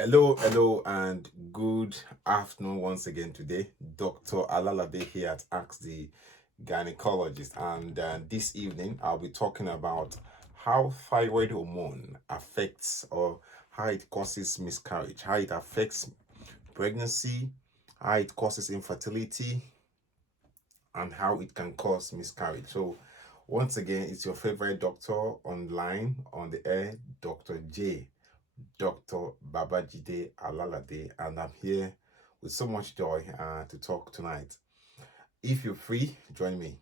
Hello, and good afternoon once again today. Dr. Alalade here at Ask the Gynecologist, and this evening I'll be talking about how thyroid hormone affects or how it causes miscarriage, how it affects pregnancy, how it causes infertility, and how it can cause miscarriage. So, once again, it's your favorite doctor online on the air, Dr. Dr. Babajide Alalade, and I'm here with so much joy to talk tonight. If you're free, join me.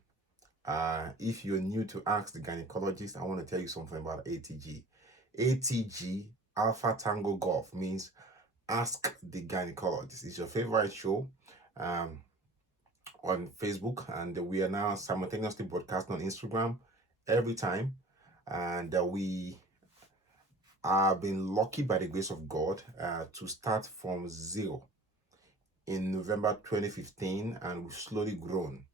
If you're new to Ask the Gynecologist, I want to tell you something about ATG. ATG, Alpha Tango Golf, means Ask the Gynecologist. It's your favorite show um, on Facebook, and we are now simultaneously broadcasting on Instagram every time. And we I've been lucky by the grace of God to start from zero in November 2015, and we've slowly grown.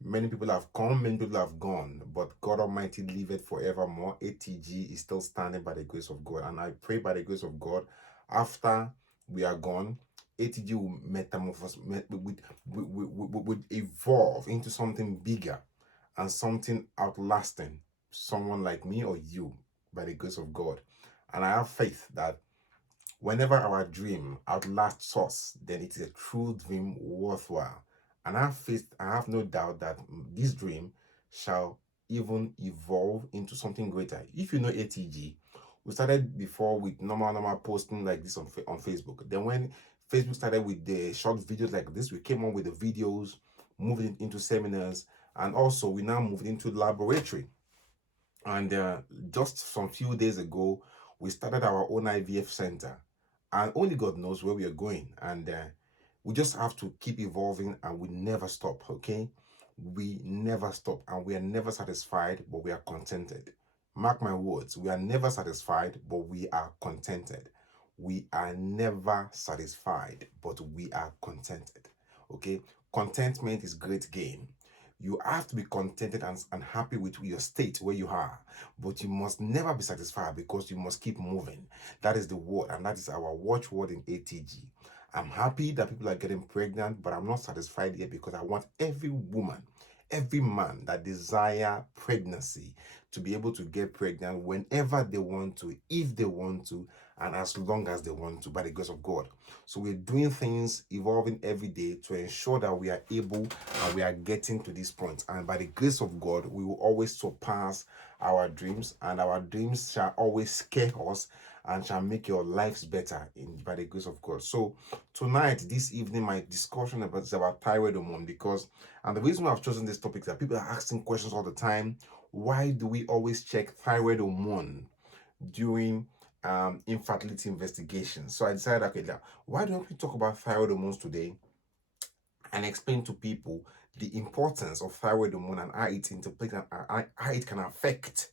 Many people have come, many people have gone, but God Almighty liveth forevermore. ATG is still standing by the grace of God, and I pray by the grace of God, after we are gone, ATG will metamorphose, would evolve into something bigger and something outlasting, someone like me or you, by the grace of God. And I have faith that whenever our dream outlasts us, then it is a true dream worthwhile. And I have faith, I have no doubt that this dream shall even evolve into something greater. If you know ATG, we started before with normal posting like this on Facebook. Then when Facebook started with the short videos like this, we came on with the videos, moving into seminars, and also we now moved into the laboratory. And just some few days ago, we started our own IVF center, and only God knows where we are going. And we just have to keep evolving, and we never stop. Okay, we never stop, and we are never satisfied, but we are contented. Mark my words, we are never satisfied, but we are contented. We are never satisfied, but we are contented. Okay, contentment is great gain. You have to be contented and happy with your state where you are, but you must never be satisfied because you must keep moving. That is the word, and that is our watchword in ATG. I'm happy that people are getting pregnant, but I'm not satisfied yet because I want every woman, every man that desire pregnancy to be able to get pregnant whenever they want to, if they want to, and as long as they want to, by the grace of God. So we're doing things, evolving every day to ensure that we are able and we are getting to this point. And by the grace of God, we will always surpass our dreams, and our dreams shall always scare us and shall make your lives better by the grace of God. So tonight, this evening, my discussion is about thyroid hormone, because, and the reason why I've chosen this topic is that people are asking questions all the time. Why do we always check thyroid hormone during infertility investigations? So I decided, okay, now, why don't we talk about thyroid hormones today and explain to people the importance of thyroid hormone and how it interplays and how it can affect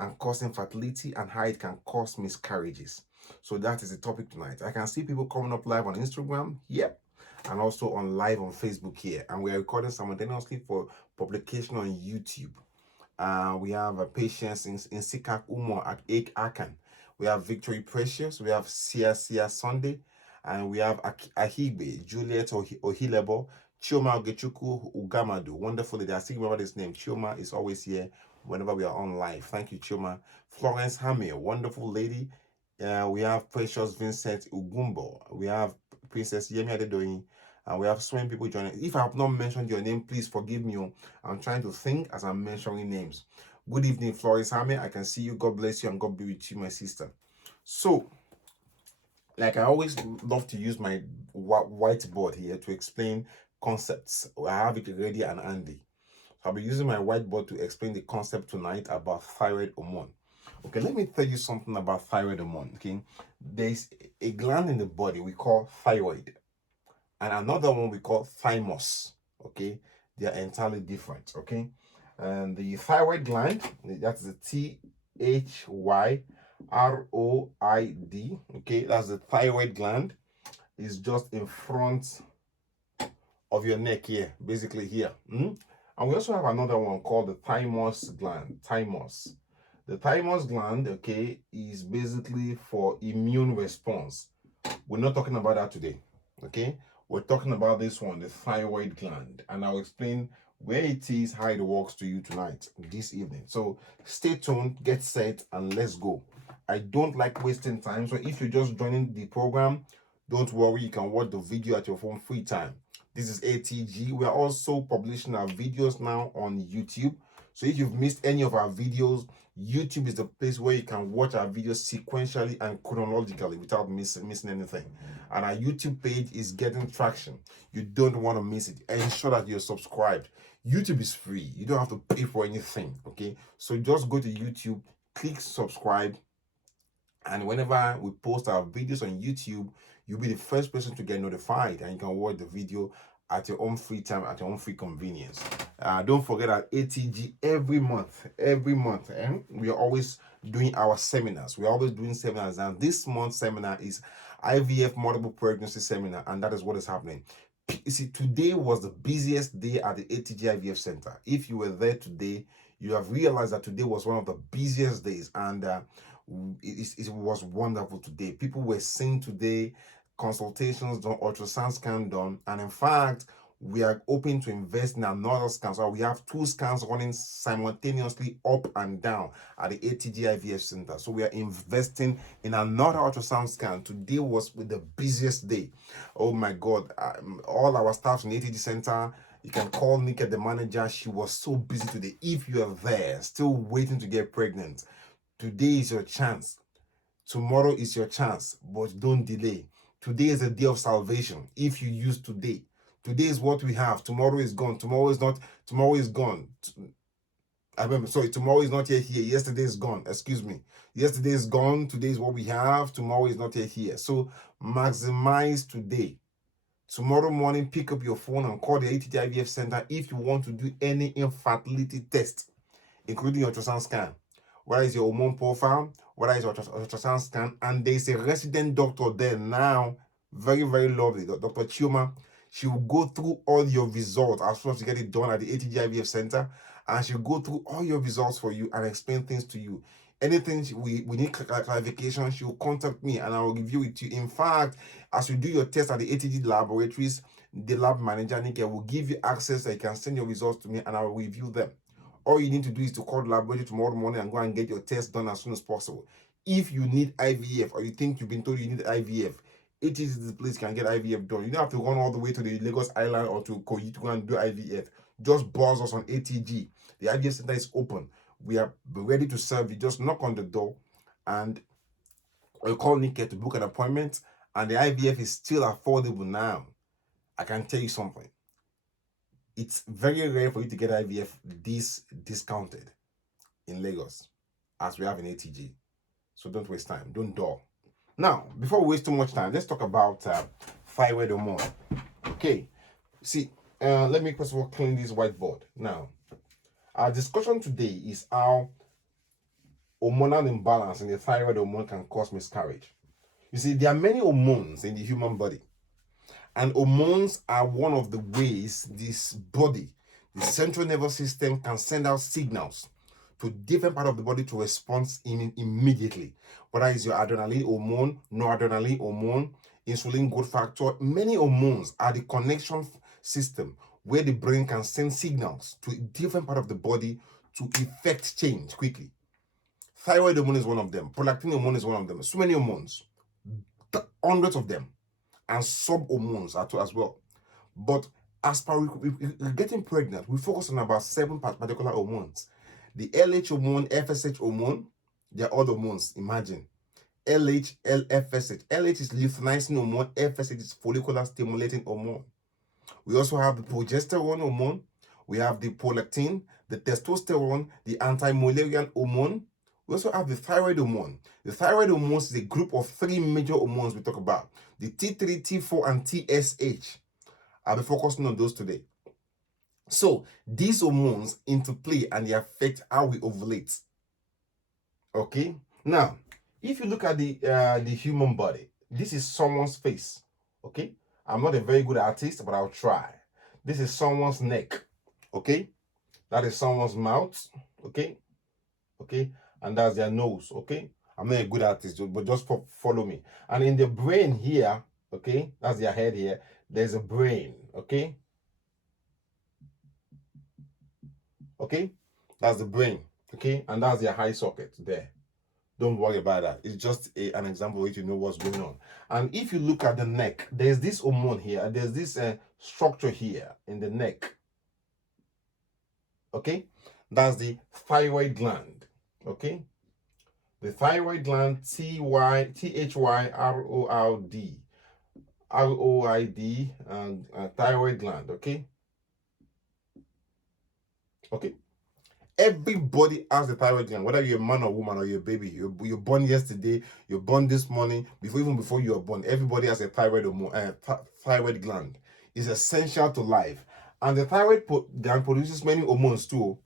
and cause infertility and how it can cause miscarriages. So that is the topic tonight. I can see people coming up live on Instagram, yep, and also on live on Facebook here. And we are recording simultaneously for publication on YouTube. We have a patients in Sikak Umo at Akan. We have Victory Precious. We have Sia Sunday. And we have Ahibe, Juliet Ohilebo, Chioma Ogechuku Ugamadu. Wonderful lady. I still remember this name. Chioma is always here whenever we are on live. Thank you, Chioma. Florence Hamir, wonderful lady. We have Precious Vincent Ugumbo. We have Princess Yemi Adedoyin. And we have so many people joining. If I have not mentioned your name, please forgive me. I'm trying to think as I'm mentioning names. Good evening, Florence Hammer. I can see you. God bless you and God be with you, my sister. So, like I always love to use my whiteboard here to explain concepts. I have it ready and handy. So I'll be using my whiteboard to explain the concept tonight about thyroid hormone. Okay, let me tell you something about thyroid hormone. Okay, there's a gland in the body we call thyroid, and another one we call thymus. Okay, they are entirely different. Okay, and the thyroid gland, that's the THYROID. Okay, that's the thyroid gland, is just in front of your neck here, basically here. And we also have another one called the thymus gland. Thymus. The thymus gland, okay, is basically for immune response. we're not talking about that today. Okay, we're talking about this one, the thyroid gland, and I'll explain where it is, how it works to you tonight, this evening. So stay tuned, get set, and let's go. I don't like wasting time, so if you're just joining the program, don't worry, you can watch the video at your phone free time. This is ATG. We are also publishing our videos now on YouTube. So if you've missed any of our videos, YouTube is the place where you can watch our videos sequentially and chronologically without missing anything. And our YouTube page is getting traction. You don't want to miss it. Ensure that you're subscribed. YouTube is free. You don't have to pay for anything, okay? So just go to YouTube, click subscribe, and whenever we post our videos on YouTube, you'll be the first person to get notified, and you can watch the video at your own free time, at your own free convenience. Don't forget that ATG every month, we are always doing our seminars. We're always doing seminars, and this month's seminar is IVF multiple pregnancy seminar, and that is what is happening. You see, today was the busiest day at the ATG IVF Center. If you were there today, you have realized that today was one of the busiest days, and it was wonderful today. People were seen today, consultations done, ultrasound scan done, and in fact, we are open to invest in another scan. So we have 2 scans running simultaneously up and down at the ATG IVF Center. So we are investing in another ultrasound scan. Today was the busiest day. Oh my God. All our staff in the ATG Center, you can call Nika, the manager. She was so busy today. If you are there, still waiting to get pregnant, today is your chance. Tomorrow is your chance, but don't delay. Today is a day of salvation. If you use today, today is what we have. Tomorrow is gone. Tomorrow is not. Tomorrow is gone. Tomorrow is not yet here. Yesterday is gone. Excuse me. Yesterday is gone. Today is what we have. Tomorrow is not yet here. So maximize today. Tomorrow morning, pick up your phone and call the ATG IVF Center if you want to do any infertility test, including ultrasound scan. Whether it's your hormone profile, whether it's your ultrasound scan, and there's a resident doctor there now, very, very lovely, Dr. Chioma. She will go through all your results as soon as you get it done at the ATG IVF Center, and she'll go through all your results for you and explain things to you. Anything we need clarification, she'll contact me and I will review it to you. In fact, as you do your test at the ATG laboratories, the lab manager, Nike, will give you access that you can send your results to me and I will review them. All you need to do is to call the laboratory tomorrow morning and go and get your test done as soon as possible. If you need IVF or you think you've been told you need IVF, it is the place you can get IVF done. You don't have to run all the way to the Lagos Island or to Kogi to go and do IVF. Just buzz us on ATG. The IVF Center is open. We are ready to serve you. Just knock on the door and or call Nikke to book an appointment. And the IVF is still affordable now. I can tell you something. It's very rare for you to get IVF this discounted in Lagos as we have in ATG. So don't waste time. Don't dull. Now, before we waste too much time, let's talk about thyroid hormone. Okay. See, let me first of all clean this whiteboard. Now, our discussion today is how hormonal imbalance in the thyroid hormone can cause miscarriage. You see, there are many hormones in the human body. And hormones are one of the ways this body, the central nervous system, can send out signals to different part of the body to respond immediately. Whether it's your adrenaline hormone, noradrenaline hormone, insulin growth factor, many hormones are the connection system where the brain can send signals to different part of the body to effect change quickly. Thyroid hormone is one of them. Prolactin hormone is one of them. So many hormones, hundreds of them, and sub-hormones as well. But as per getting pregnant, we focus on about 7 particular hormones. The LH hormone, FSH hormone, they're all hormones, imagine. LH, LFSH. LH is luteinizing hormone, FSH is follicular stimulating hormone. We also have the progesterone hormone, we have the prolactin, the testosterone, the anti-Mullerian hormone. We also have the thyroid hormone. The thyroid hormone is a group of 3 major hormones we talk about. The T3, T4, and TSH. I'll be focusing on those today. So these hormones interplay and they affect how we ovulate. Okay? Now, if you look at the human body, this is someone's face. Okay? I'm not a very good artist, but I'll try. This is someone's neck. Okay? That is someone's mouth. Okay? Okay? And that's their nose. Okay? I'm not a good artist, but just follow me. And in the brain here, okay, that's your head here, there's a brain, okay? Okay, that's the brain, okay? And that's your eye socket there. Don't worry about that. It's just an example of you know what's going on. And if you look at the neck, there's this hormone here. There's this structure here in the neck. Okay, that's the thyroid gland. Okay, the thyroid gland, Thyroid, and thyroid gland. Okay. Okay. Everybody has the thyroid gland, whether you're a man or woman or you're a baby. You're born yesterday, you're born this morning, even before you were born. Everybody has a thyroid gland. It's essential to life. And the thyroid gland produces many hormones too,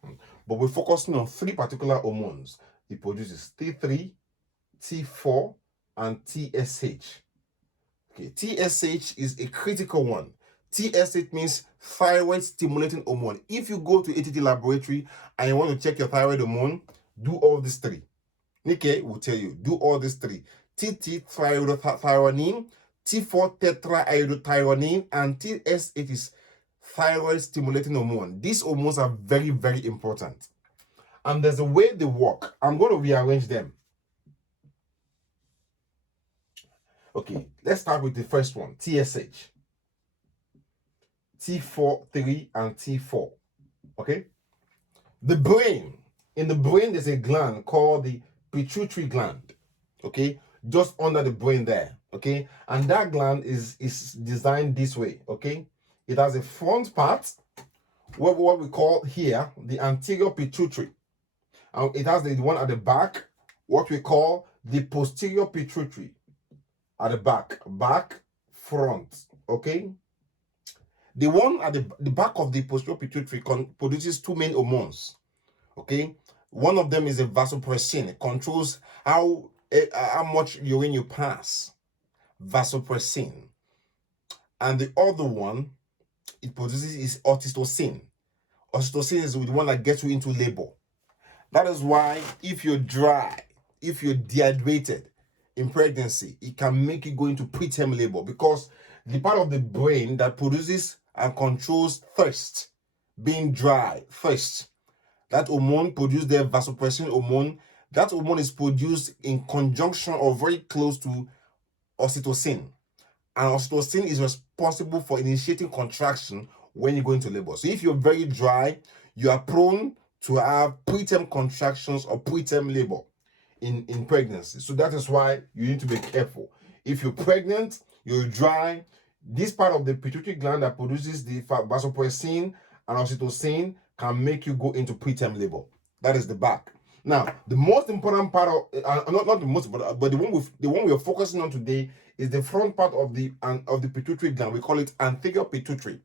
but we're focusing on 3 particular hormones. It produces T3, T4, and TSH. Okay, TSH is a critical one. TSH means thyroid stimulating hormone. If you go to ATG laboratory and you want to check your thyroid hormone, do all these 3. Nike will tell you, do all these 3. TT, thyroidothyronine, T4, tetraiodothyronine, and TSH is thyroid stimulating hormone. These hormones are very, very important. And there's a way they work. I'm going to rearrange them. Okay, let's start with the first one, TSH. T4, 3, and T4. Okay? The brain. In the brain, there's a gland called the Pituitary Gland. Okay? Just under the brain there. Okay? And that gland is designed this way. Okay? It has a front part, what we call here the anterior pituitary. And it has the one at the back, what we call the posterior pituitary. At the back, front. Okay? The one at the back of the posterior pituitary produces 2 main hormones. Okay, one of them is a vasopressin. It controls how much urine you pass. Vasopressin. And the other one it produces is oxytocin. Oxytocin is the one that gets you into labor. That is why if you're dry, if you're dehydrated in pregnancy, it can make you go into preterm labor, because the part of the brain that produces and controls thirst, being dry, thirst, that hormone produced the vasopressin hormone. That hormone is produced in conjunction or very close to oxytocin. And oxytocin is responsible for initiating contraction when you go into labor. So if you're very dry, you are prone to have preterm contractions or preterm labor in pregnancy. So that is why you need to be careful. If you're pregnant, you're dry, this part of the pituitary gland that produces the vasopressin and oxytocin can make you go into preterm labor. That is the back. Now, the most important part of not the most important, but the one we are focusing on today is the front part of the pituitary gland. We call it anterior pituitary.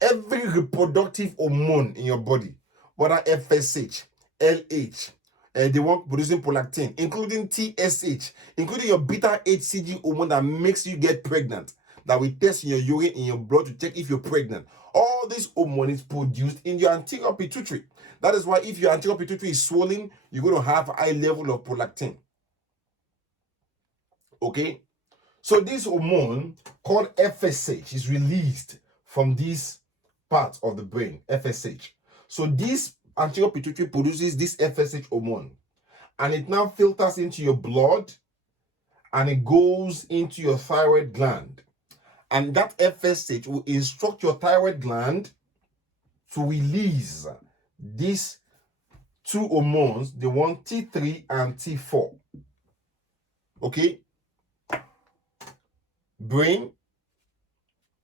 Every reproductive hormone in your body, whether FSH, LH, the one producing prolactin, including TSH, including your beta HCG hormone that makes you get pregnant, that we test in your urine, in your blood to check if you're pregnant. All this hormone is produced in your anterior pituitary. That is why if your anterior pituitary is swollen, you're going to have a high level of prolactin. Okay? So this hormone called FSH is released from this part of the brain, FSH. So this anterior pituitary produces this FSH hormone, and it now filters into your blood and it goes into your thyroid gland. And that FSH will instruct your thyroid gland to release these 2 hormones, the one T3 and T4. Okay? Brain,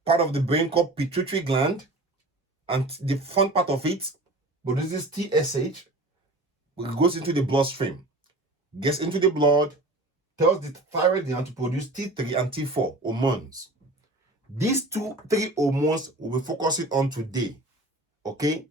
part of the brain called pituitary gland, and the front part of it produces TSH, which goes into the bloodstream, gets into the blood, tells the thyroid gland to produce T3 and T4 hormones. These 3 hormones we'll be focusing on today. Okay?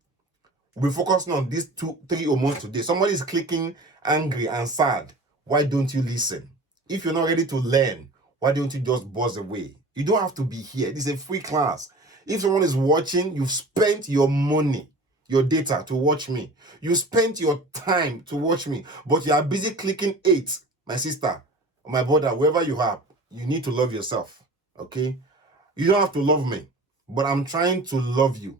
We'll be focusing on these 3 hormones today. Somebody is clicking angry and sad. Why don't you listen? If you're not ready to learn, why don't you just buzz away? You don't have to be here. This is a free class. If someone is watching, you've spent your money, your data to watch me. You spent your time to watch me, but you are busy clicking 8, my sister, my brother, wherever you are, you need to love yourself, okay? You don't have to love me, but I'm trying to love you.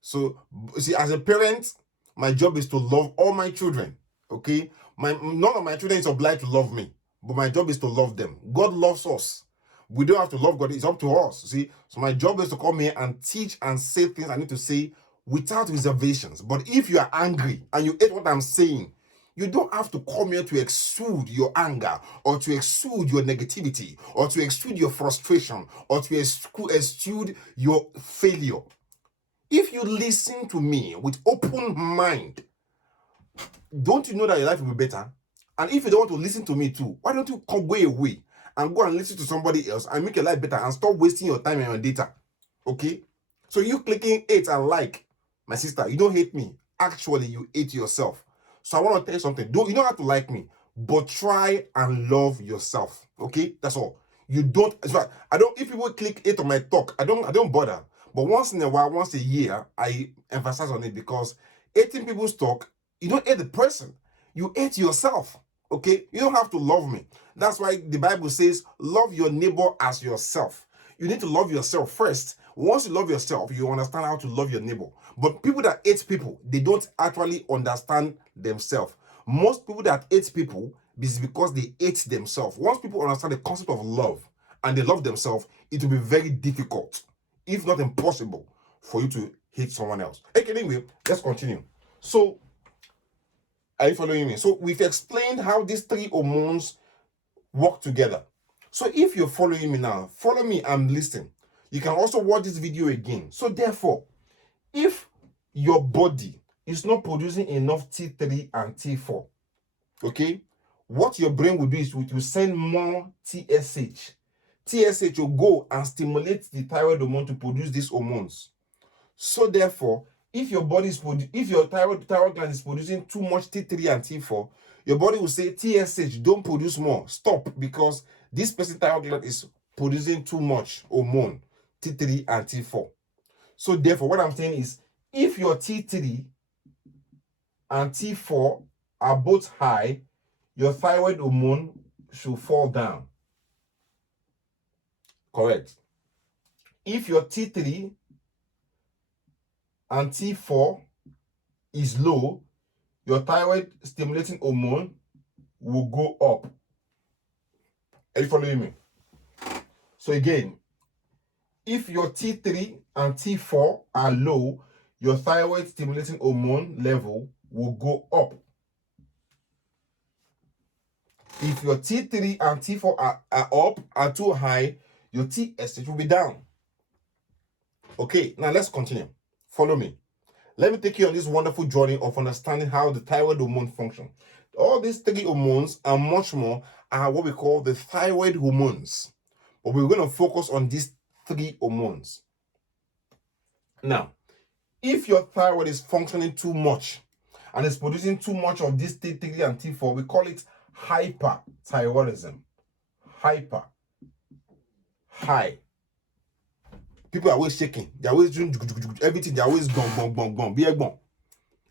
So, see, as a parent, my job is to love all my children, okay? None of my children is obliged to love me, but my job is to love them. God loves us. We don't have to love God. It's up to us, see? So my job is to come here and teach and say things I need to say without reservations. But if you are angry and you hate what I'm saying, you don't have to come here to exude your anger or to exude your negativity or to exude your frustration or to exude your failure. If you listen to me with open mind, don't you know that your life will be better? And if you don't want to listen to me too, why don't you go away and go and listen to somebody else and make your life better and stop wasting your time and your data? Okay? So you clicking hate and like, my sister, you don't hate me. Actually, you hate yourself. So I want to tell you something. You don't have to like me, but try and love yourself. Okay? That's all. You don't. If people click hate on my talk, I don't bother. But once in a while, once a year, I emphasize on it because hating people's talk, you don't hate the person. You hate yourself. Okay? You don't have to love me. That's why the Bible says, love your neighbor as yourself. You need to love yourself first. Once you love yourself, you understand how to love your neighbor. But people that hate people, they don't actually understand themselves. Most people that hate people is because they hate themselves. Once people understand the concept of love and they love themselves, it will be very difficult, if not impossible, for you to hate someone else. Okay, anyway, let's continue. So, are you following me? So, we've explained how these three hormones work together. So, if you're following me now, follow me and listen. You can also watch this video again. So, therefore, if your body is not producing enough T3 and T4, okay, what your brain will do is it will send more TSH. TSH will go and stimulate the thyroid hormone to produce these hormones. So therefore, if your thyroid gland is producing too much T3 and T4, your body will say, TSH, don't produce more. Stop, because this person's thyroid gland is producing too much hormone, T3 and T4. So therefore, what I'm saying is, if your T3 and T4 are both high, your thyroid hormone should fall down. Correct. If your T3 and T4 is low, your thyroid stimulating hormone will go up. Are you following me? So again, if your T3 and T4 are low, your thyroid stimulating hormone level will go up. If your T3 and T4 are up, are too high, your TSH will be down. Okay, now let's continue. Follow me. Let me take you on this wonderful journey of understanding how the thyroid hormone function. All these three hormones and much more are what we call the thyroid hormones. But we're going to focus on these three hormones. Now, if your thyroid is functioning too much and is producing too much of this T3 and T4, we call it hyperthyroidism. High. People are always shaking. They're always doing everything. They're always gone.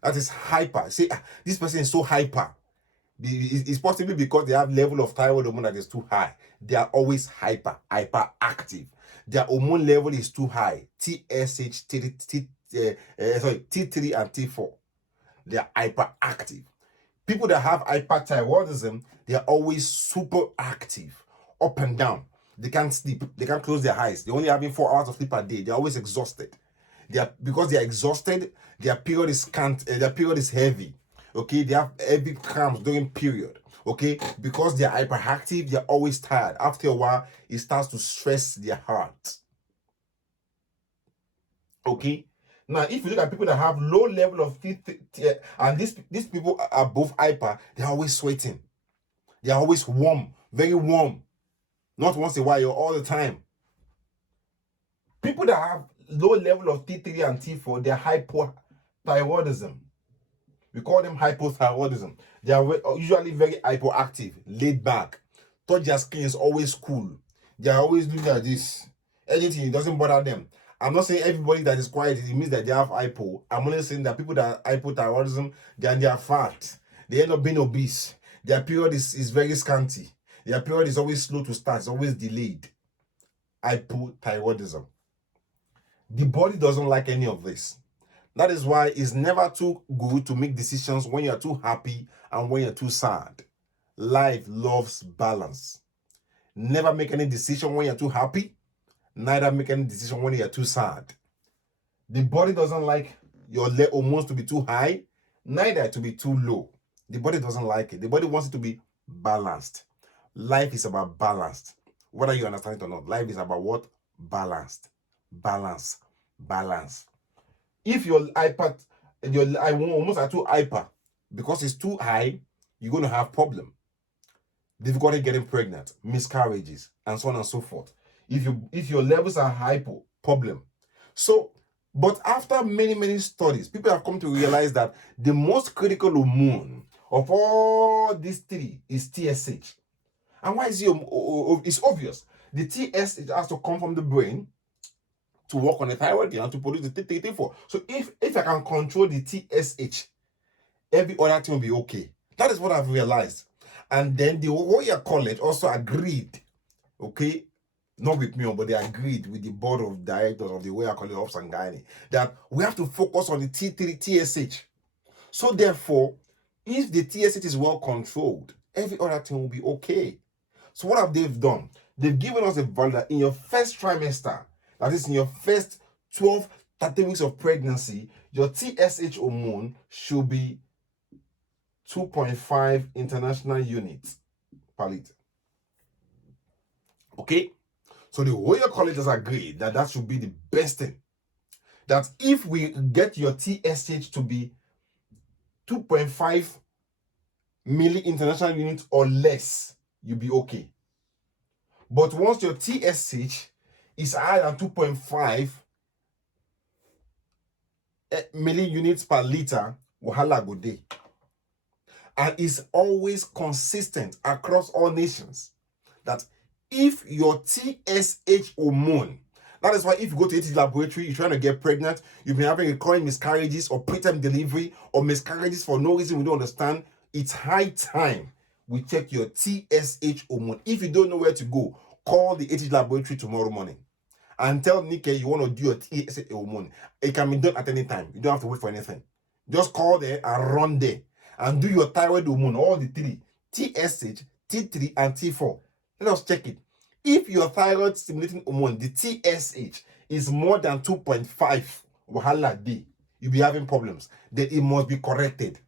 That is hyper. Say, this person is so hyper. It's possibly because they have level of thyroid hormone that is too high. They are always hyperactive. Their hormone level is too high. TSH, T3 and T4. They are hyperactive. People that have hyperthyroidism, they are always super active, up and down. They can't sleep. They can't close their eyes. They're only having 4 hours of sleep a day. They're always exhausted. Because they are exhausted, their period is heavy. Okay, they have heavy cramps during period. Okay, because they are hyperactive, they are always tired. After a while, it starts to stress their heart. Okay, now if you look at people that have low level of and these people are both hyper, they're always sweating. They are always warm, very warm. Not once in a while, all the time. People that have low level of T3 and T4, they're hypothyroidism. We call them hypothyroidism. They are usually very hypoactive, laid back. Thought their skin is always cool. They are always doing like this. Anything, it doesn't bother them. I'm not saying everybody that is quiet, it means that they have hypo. I'm only saying that people that have hypothyroidism, they are fat. They end up being obese. Their period is very scanty. Their period is always slow to start, it's always delayed. Hypothyroidism. The body doesn't like any of this. That is why it's never too good to make decisions when you're too happy and when you're too sad. Life loves balance. Never make any decision when you're too happy, neither make any decision when you're too sad. The body doesn't like your hormones to be too high, neither to be too low. The body doesn't like it. The body wants it to be balanced. Life is about balanced. Whether you understand it or not, life is about what? Balanced. Balance. Balance. If your hormones are too hyper, because it's too high, you're going to have problem. Difficulty getting pregnant, miscarriages, and so on and so forth. If your levels are hypo, problem. So, but after many studies, people have come to realize that the most critical hormone of all these three is TSH. And why is it? It's obvious. The TSH has to come from the brain to work on the thyroid gland to produce the T3, T4. So if I can control the TSH, every other thing will be okay. That is what I've realized. And then the Royal College also agreed, okay, not with me, but they agreed with the board of directors of the Royal College of Gynae that we have to focus on the T3 TSH. So therefore, if the TSH is well controlled, every other thing will be okay. So what have they done? They've given us a value that in your first trimester, that is in your first 12, 13 weeks of pregnancy, your TSH hormone should be 2.5 international units per liter. Okay? So the Royal College has agreed that that should be the best thing. That if we get your TSH to be 2.5 milli international units or less, you'll be okay. But once your TSH is higher than 2.5 milli units per liter, wahala go dey. And it's always consistent across all nations that if your TSH hormone, that is why if you go to ATG laboratory, you're trying to get pregnant, you've been having recurring miscarriages or preterm delivery or miscarriages for no reason we don't understand, it's high time we check your TSH hormone. If you don't know where to go, call the ATG laboratory tomorrow morning and tell Nike you want to do your TSH hormone. It can be done at any time. You don't have to wait for anything. Just call there and run there and do your thyroid hormone, all the three, TSH, T3, and T4. Let us check it. If your thyroid stimulating hormone, the TSH, is more than 2.5, wahala day, you'll be having problems. Then it must be corrected.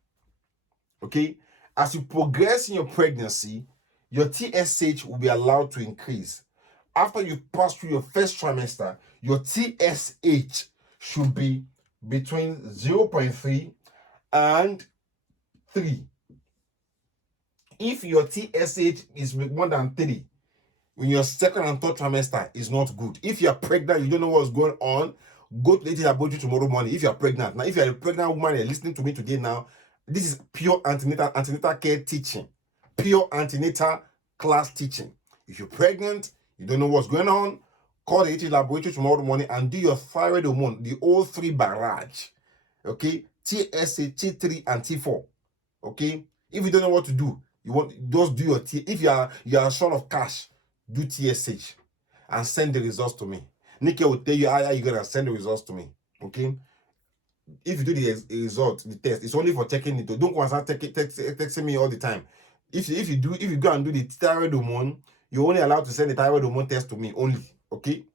Okay? As you progress in your pregnancy, your TSH will be allowed to increase. After you pass through your first trimester, your TSH should be between 0.3 and 3. If your TSH is more than 3, in your second and third trimester, is not good. If you are pregnant, you don't know what's going on, go to the laboratory tomorrow morning. If you are pregnant, now if you are a pregnant woman and you're listening to me today now, this is pure antenatal care teaching, pure antenatal class teaching. If you're pregnant, you don't know what's going on, call the ATG laboratory tomorrow morning and do your thyroid hormone, the O3 barrage. Okay, TSH, T3, and T4. Okay, if you don't know what to do, you want just do your if you are short of cash, do TSH and send the results to me. Nike will tell you how you're gonna send the results to me. Okay, if you do the result, the test, it's only for checking it. Don't go and start texting me all the time. If you go and do the thyroid hormone, you're only allowed to send the thyroid hormone test to me only. Okay,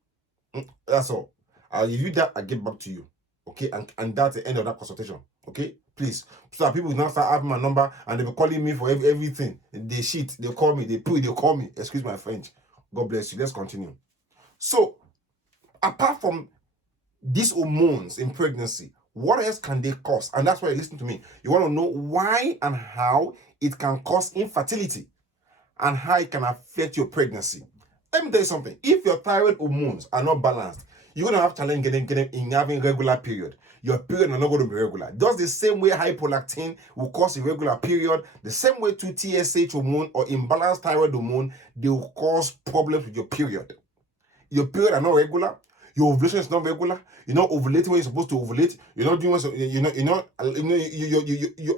that's all. I'll give you that. I'll get back to you. Okay, and that's the end of that consultation. Okay, please. So that people will now start having my number and they'll be calling me for everything. They shit, they'll call me, they'll call me. Excuse my French. God bless you. Let's continue. So, apart from these hormones in pregnancy, what else can they cause? And that's why you listen to me. You want to know why and how it can cause infertility and how it can affect your pregnancy. Let me tell you something. If your thyroid hormones are not balanced, you're going to have challenge in having regular period. Your period are not going to be regular. Just the same way hypolactin will cause irregular period, the same way to TSH hormone or imbalanced thyroid hormone, they will cause problems with your period. Your period are not regular. Your ovulation is not regular. You're not ovulating when you're supposed to ovulate. You're not doing what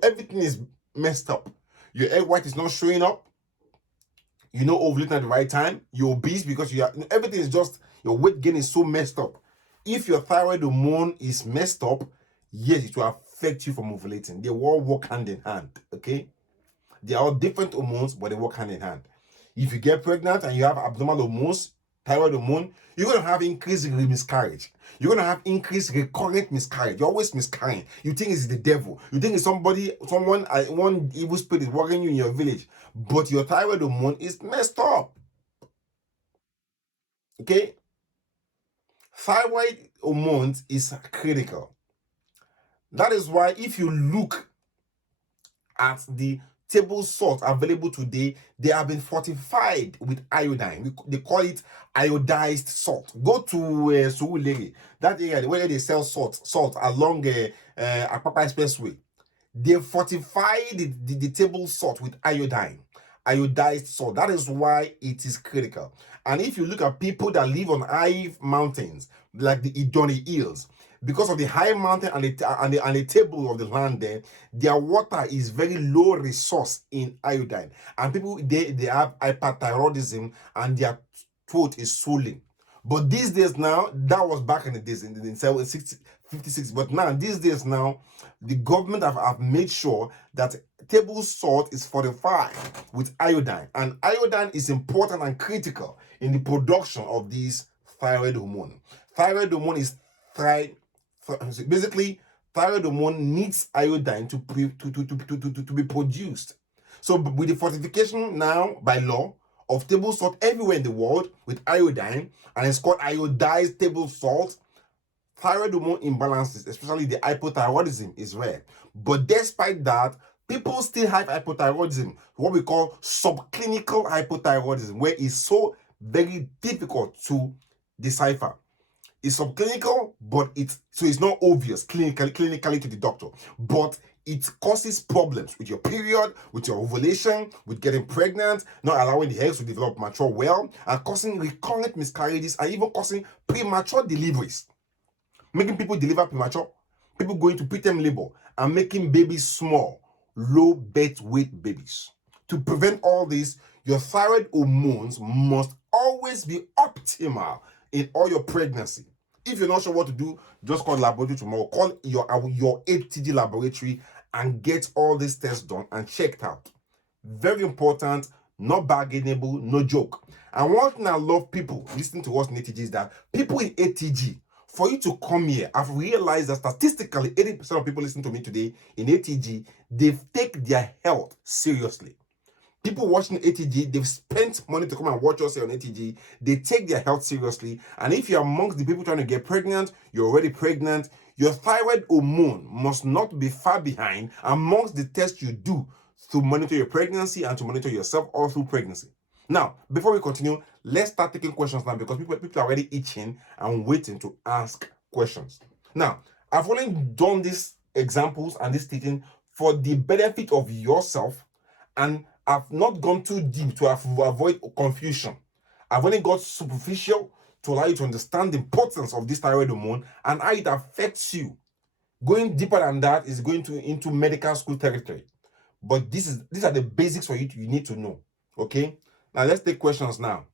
everything is messed up. your egg white is not showing up, you're not ovulating at the right time, you're obese because everything is just, your weight gain is so messed up. If your thyroid hormone is messed up, yes, it will affect you from ovulating. They all work hand in hand, okay? They are all different hormones, but they work hand in hand. If you get pregnant and you have abnormal hormones, thyroid hormone, you're going to have increased miscarriage. You're going to have increased recurrent miscarriage. You're always miscarrying. You think it's the devil. You think it's one evil spirit working you in your village. But your thyroid hormone is messed up. Okay? Thyroid hormones is critical. That is why if you look at the table salt available today, they have been fortified with iodine. They call it iodized salt. Go to Surulere, that area where they sell salt along Apapa Expressway. They fortify the table salt with iodized salt. That is why it is critical. And if you look at people that live on high mountains, like the Idoni Hills, because of the high mountain and the table of the land there, their water is very low resource in iodine. And people, they have hyperthyroidism and their throat is swollen. But these days now, that was back in the days, in 56, but now, these days now, the government have made sure that table salt is fortified with iodine. And iodine is important and critical in the production of these thyroid hormone. Thyroid hormone is basically, thyroid hormone needs iodine to be produced. So with the fortification now by law of table salt everywhere in the world with iodine, and it's called iodized table salt, thyroid hormone imbalances, especially the hypothyroidism, is rare. But despite that, people still have hypothyroidism, what we call subclinical hypothyroidism, where it's so very difficult to decipher. It's subclinical, but it's not obvious clinically to the doctor, but it causes problems with your period, with your ovulation, with getting pregnant, not allowing the eggs to develop mature well, and causing recurrent miscarriages, and even causing premature deliveries, making people deliver premature, people going to preterm labor, and making babies small, low birth weight babies. To prevent all this, your thyroid hormones must always be optimal in all your pregnancy. If you're not sure what to do, just call the laboratory tomorrow. Call your ATG laboratory and get all these tests done and checked out. Very important, not bargainable, no joke. And one thing I love people listening to us in ATG is that people in ATG, for you to come here, I've realized that statistically 80% of people listening to me today in ATG, they take their health seriously. People watching ATG, they've spent money to come and watch us here on ATG. They take their health seriously. And if you're amongst the people trying to get pregnant, you're already pregnant, your thyroid hormone must not be far behind amongst the tests you do to monitor your pregnancy and to monitor yourself all through pregnancy. Now, before we continue, let's start taking questions now, because people are already itching and waiting to ask questions. Now, I've only done these examples and this teaching for the benefit of yourself, and I've not gone too deep to avoid confusion. I've only got superficial to allow you to understand the importance of this thyroid hormone and how it affects you. Going deeper than that is going into medical school territory. But these are the basics for you need to know. Okay? Now let's take questions now.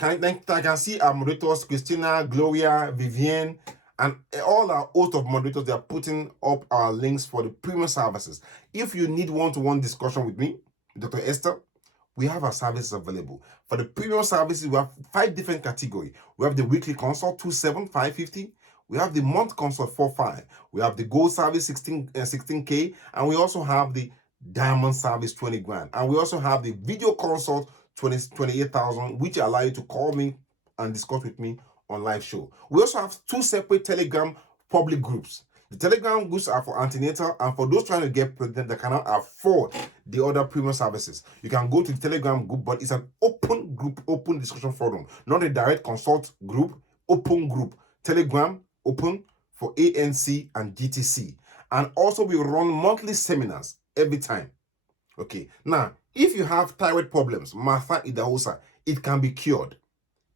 I can see our moderators, Christina, Gloria, Vivienne, and all our host of moderators. They are putting up our links for the premium services. If you need one-to-one discussion with me, Dr. Esther, we have our services available. For the premium services, we have 5 different categories. We have the weekly consult, 550. We have the month consult, 45. We have the gold service, 16K, and we also have the diamond service, 20 grand. And we also have the video consult, 28,000, which allow you to call me and discuss with me on live show. We also have 2 separate Telegram public groups. The Telegram groups are for antenatal and for those trying to get pregnant that cannot afford the other premium services. You can go to the Telegram group, but it's an open group, open discussion forum, not a direct consult group, open group. Telegram open for ANC and GTC. And also we run monthly seminars every time. Okay, now if you have thyroid problems, Martha Idahosa, it can be cured.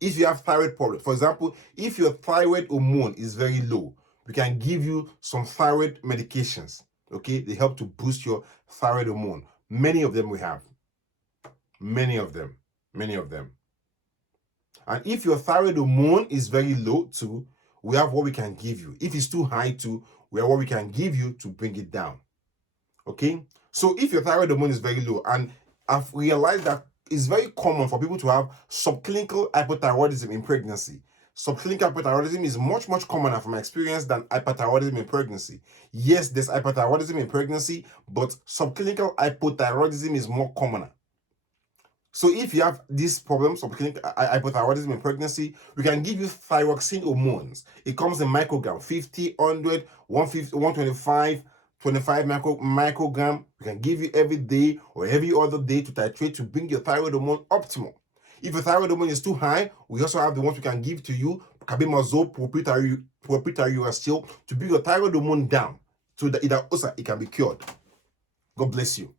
If you have thyroid problems, for example, if your thyroid hormone is very low, we can give you some thyroid medications. Okay, they help to boost your thyroid hormone. Many of them we have. Many of them. And if your thyroid hormone is very low too, we have what we can give you. If it's too high too, we have what we can give you to bring it down. Okay? So if your thyroid hormone is very low, and I've realized that it's very common for people to have subclinical hypothyroidism in pregnancy. Subclinical hypothyroidism is much commoner from my experience than hyperthyroidism in pregnancy. Yes, there's hyperthyroidism in pregnancy, but subclinical hypothyroidism is more commoner. So if you have these problems of hypothyroidism in pregnancy, we can give you thyroxine hormones. It comes in microgram, 50, 100, 150, 125, 25 microgram. We can give you every day or every other day to titrate to bring your thyroid hormone optimal. If your thyroid hormone is too high, we also have the ones we can give to you, carbimazole, propyltyrostil, to bring your thyroid hormone down so that it can be cured. God bless you.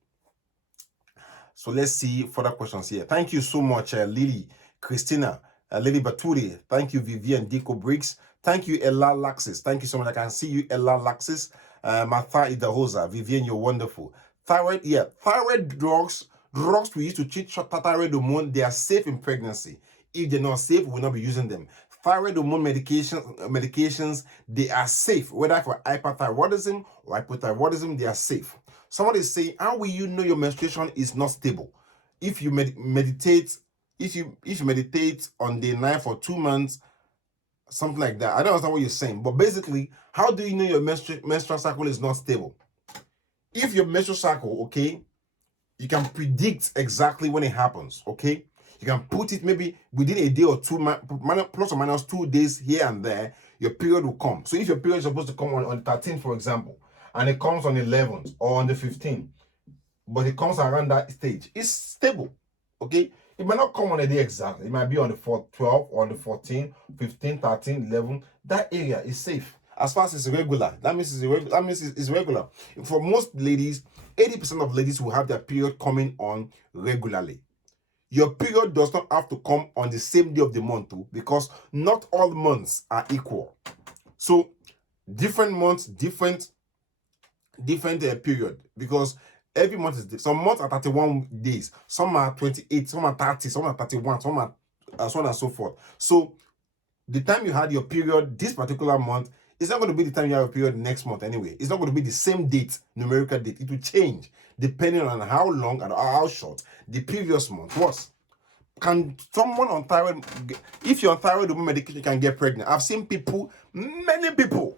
So let's see further questions here. Thank you so much, Lily, Christina, Lily Baturi. Thank you, Vivian Dico Briggs. Thank you, Ella Laxis. Thank you so much. I can see you, Ella Laxis. Martha Idahosa. Vivian, you're wonderful. Thyroid, thyroid drugs we use to treat thyroid hormone, they are safe in pregnancy. If they're not safe, we will not be using them. Thyroid hormone medications, they are safe, whether for hyperthyroidism or hypothyroidism, they are safe. Somebody is saying, how will you know your menstruation is not stable? If you meditate, if you meditate on day 9 for 2 months, something like that. I don't understand what you're saying, but basically, how do you know your menstrual cycle is not stable? If your menstrual cycle, okay, you can predict exactly when it happens, okay? You can put it maybe within a day or two, plus or minus 2 days here and there, your period will come. So if your period is supposed to come on 13th, for example, and it comes on 11th or on the 15th, but it comes around that stage, it's stable, okay? It might not come on a day exactly. It might be on the 4th, 12th, or on the 14th, 15th, 13th, 11th. That area is safe. As far as it's regular, that means it's regular. For most ladies, 80% of ladies will have their period coming on regularly. Your period does not have to come on the same day of the month too, because not all months are equal. So different months, different period, because every month is some months are 31 days, some are 28, some are 30, some are 31, some are so on and so forth. So the time you had your period this particular month, it's not going to be the time you have a period next month anyway. It's not going to be the same date, numerical date. It will change depending on how long and how short the previous month was. Can someone on thyroid, if you're on thyroid hormone medication, you can get pregnant? I've seen people, many people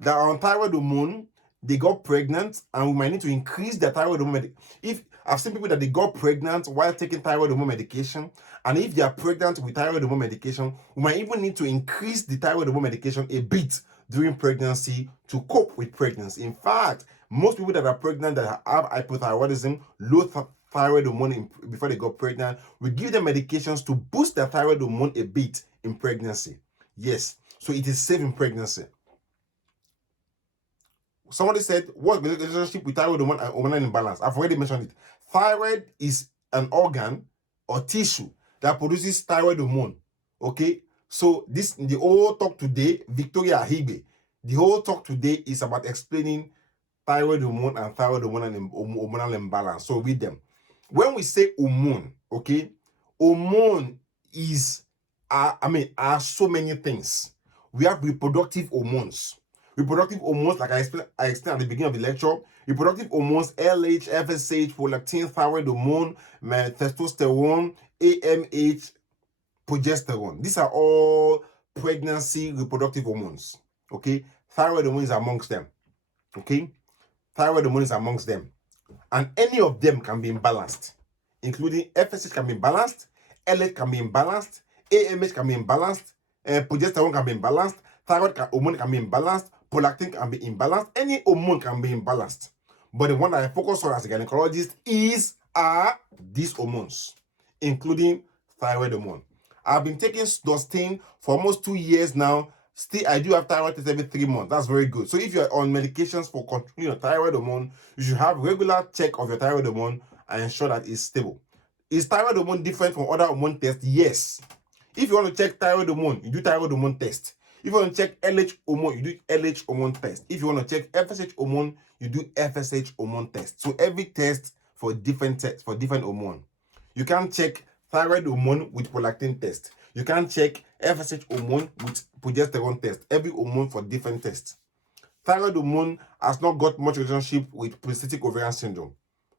that are on thyroid hormone, they got pregnant, and we might need to increase their thyroid hormone medication. If I've seen people that they got pregnant while taking thyroid hormone medication, and if they are pregnant with thyroid hormone medication, we might even need to increase the thyroid hormone medication a bit during pregnancy to cope with pregnancy. In fact, most people that are pregnant that have hypothyroidism, low thyroid hormone before they got pregnant, we give them medications to boost their thyroid hormone a bit in pregnancy. Yes, so it is safe in pregnancy. Somebody said, what's the relationship with thyroid hormone and hormonal imbalance? I've already mentioned it. Thyroid is an organ or tissue that produces thyroid hormone. Okay? So the whole talk today, Victoria Agege, the whole talk today is about explaining thyroid hormone and hormonal imbalance. So read them. When we say hormone, okay, hormone is, are so many things. We have reproductive hormones. Reproductive hormones, like I explained at the beginning of the lecture, reproductive hormones, LH, FSH, prolactin, thyroid hormone, testosterone, AMH, progesterone. These are all pregnancy reproductive hormones. Okay, thyroid hormone is amongst them. Okay, thyroid hormone is amongst them, and any of them can be imbalanced, including FSH can be imbalanced, LH can be imbalanced, AMH can be imbalanced, progesterone can be imbalanced, thyroid hormone can be imbalanced, prolactin can be imbalanced, any hormone can be imbalanced. But the one that I focus on as a gynecologist are these hormones, including thyroid hormone. I've been taking Dostine for almost 2 years now. Still, I do have thyroid test every 3 months. That's very good. So if you're on medications for controlling your thyroid hormone, you should have regular check of your thyroid hormone and ensure that it's stable. Is thyroid hormone different from other hormone tests? Yes. If you want to check thyroid hormone, you do thyroid hormone test. If you want to check LH hormone, you do LH hormone test. If you want to check FSH hormone, you do FSH hormone test. So every test for different hormone. You can check thyroid hormone with prolactin test. You can check FSH hormone with progesterone test. Every hormone for different tests. Thyroid hormone has not got much relationship with polycystic ovarian syndrome.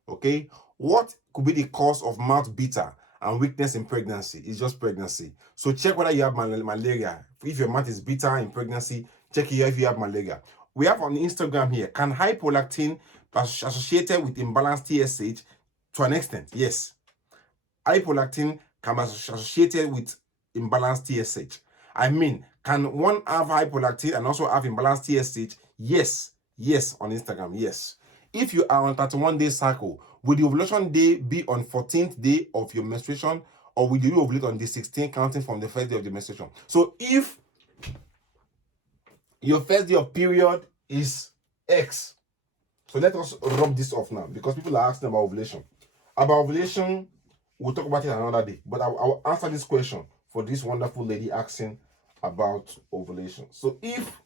Okay, what could be the cause of mouth bitter and weakness in pregnancy? It's just pregnancy. So check whether you have malaria. If your mouth is bitter in pregnancy, check here if you have malaria. We have on Instagram here, can high prolactin be associated with imbalanced TSH? To an extent, yes. High prolactin can be associated with imbalanced TSH. I mean, can one have high prolactin and also have imbalanced TSH? Yes, yes, on Instagram, yes. If you are on 31-day cycle, will the ovulation day be on 14th day of your menstruation, or will you ovulate on day 16 counting from the first day of the menstruation? So if your first day of period is X, so let us rub this off now, because people are asking about ovulation. About ovulation, we'll talk about it another day, but I'll answer this question for this wonderful lady asking about ovulation. So if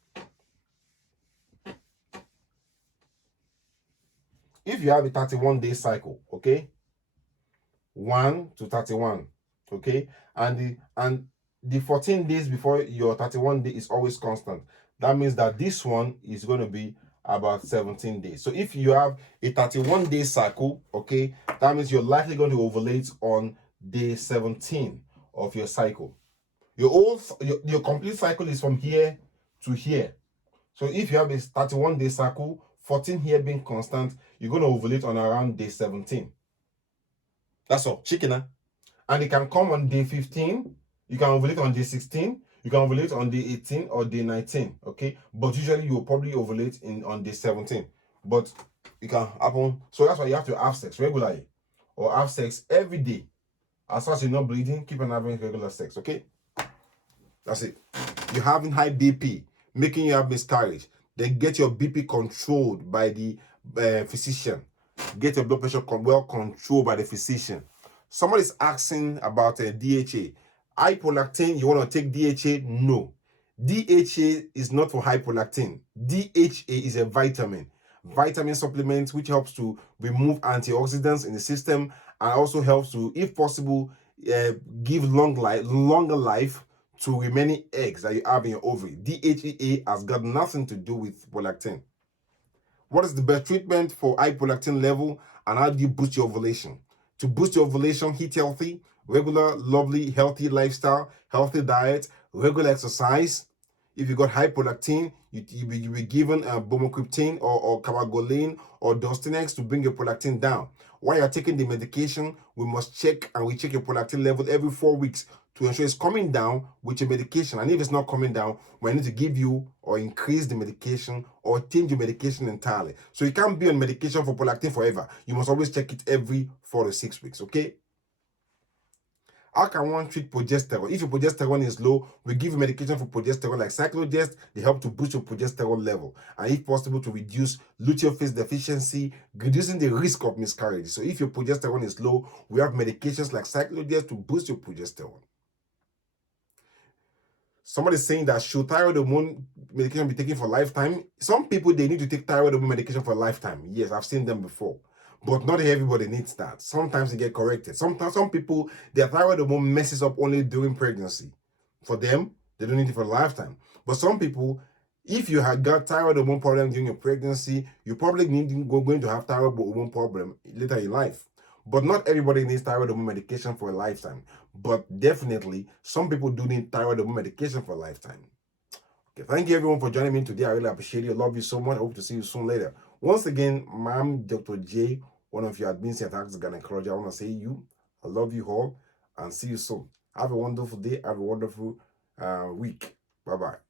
you have a 31-day cycle, okay, 1 to 31, okay, and the 14 days before your 31 day is always constant, that means that this one is going to be about 17 days. So if you have a 31-day cycle, okay, that means you're likely going to ovulate on day 17 of your cycle. Your complete cycle is from here to here. So if you have a 31-day cycle, 14 here being constant, you're going to ovulate on around day 17. That's all. Chicken, huh? And it can come on day 15. You can ovulate on day 16. You can ovulate on day 18 or day 19. Okay, but usually you will probably ovulate on day 17. But it can happen. So that's why you have to have sex regularly, or have sex every day. As far as you're not bleeding, keep on having regular sex. Okay, that's it. You're having high BP, making you have miscarriage. Then get your BP controlled by the physician. Get your blood pressure well controlled by the physician. Somebody's asking about DHA. High prolactin, you want to take DHA? No. DHA is not for high prolactin. DHA is a vitamin supplement which helps to remove antioxidants in the system and also helps to, if possible, give longer life to remaining eggs that you have in your ovary. DHEA has got nothing to do with prolactin. What is the best treatment for high prolactin level, and how do you boost your ovulation? To boost your ovulation, eat healthy, regular, lovely, healthy lifestyle, healthy diet, regular exercise. If you got high prolactin, you be given bromocriptine or camagoline or Dostinex to bring your prolactin down. While you're taking the medication, we must check your prolactin level every 4 weeks to ensure it's coming down with your medication. And if it's not coming down, we need to give you or increase the medication or change your medication entirely. So you can't be on medication for prolactin forever. You must always check it every 4 to 6 weeks, okay? How can one treat progesterone? If your progesterone is low, we give you medication for progesterone like cyclogest. They help to boost your progesterone level, and if possible, to reduce luteal phase deficiency, reducing the risk of miscarriage. So if your progesterone is low, we have medications like cyclogest to boost your progesterone. Somebody is saying that should thyroid hormone medication be taken for lifetime? Some people, they need to take thyroid hormone medication for a lifetime. Yes, I've seen them before. But not everybody needs that. Sometimes they get corrected. Sometimes some people, their thyroid hormone messes up only during pregnancy. For them, they don't need it for a lifetime. But some people, if you had got thyroid hormone problem during your pregnancy, you probably going to have thyroid hormone problem later in life. But not everybody needs thyroid hormone medication for a lifetime. But definitely, some people do need thyroid hormone medication for a lifetime. Okay, thank you everyone for joining me today. I really appreciate you. I love you so much. I hope to see you soon later. Once again, I'm Dr. J, one of you admins at AsktheGynaecologist. I want to say I love you all, and see you soon. Have a wonderful day. Have a wonderful week. Bye-bye.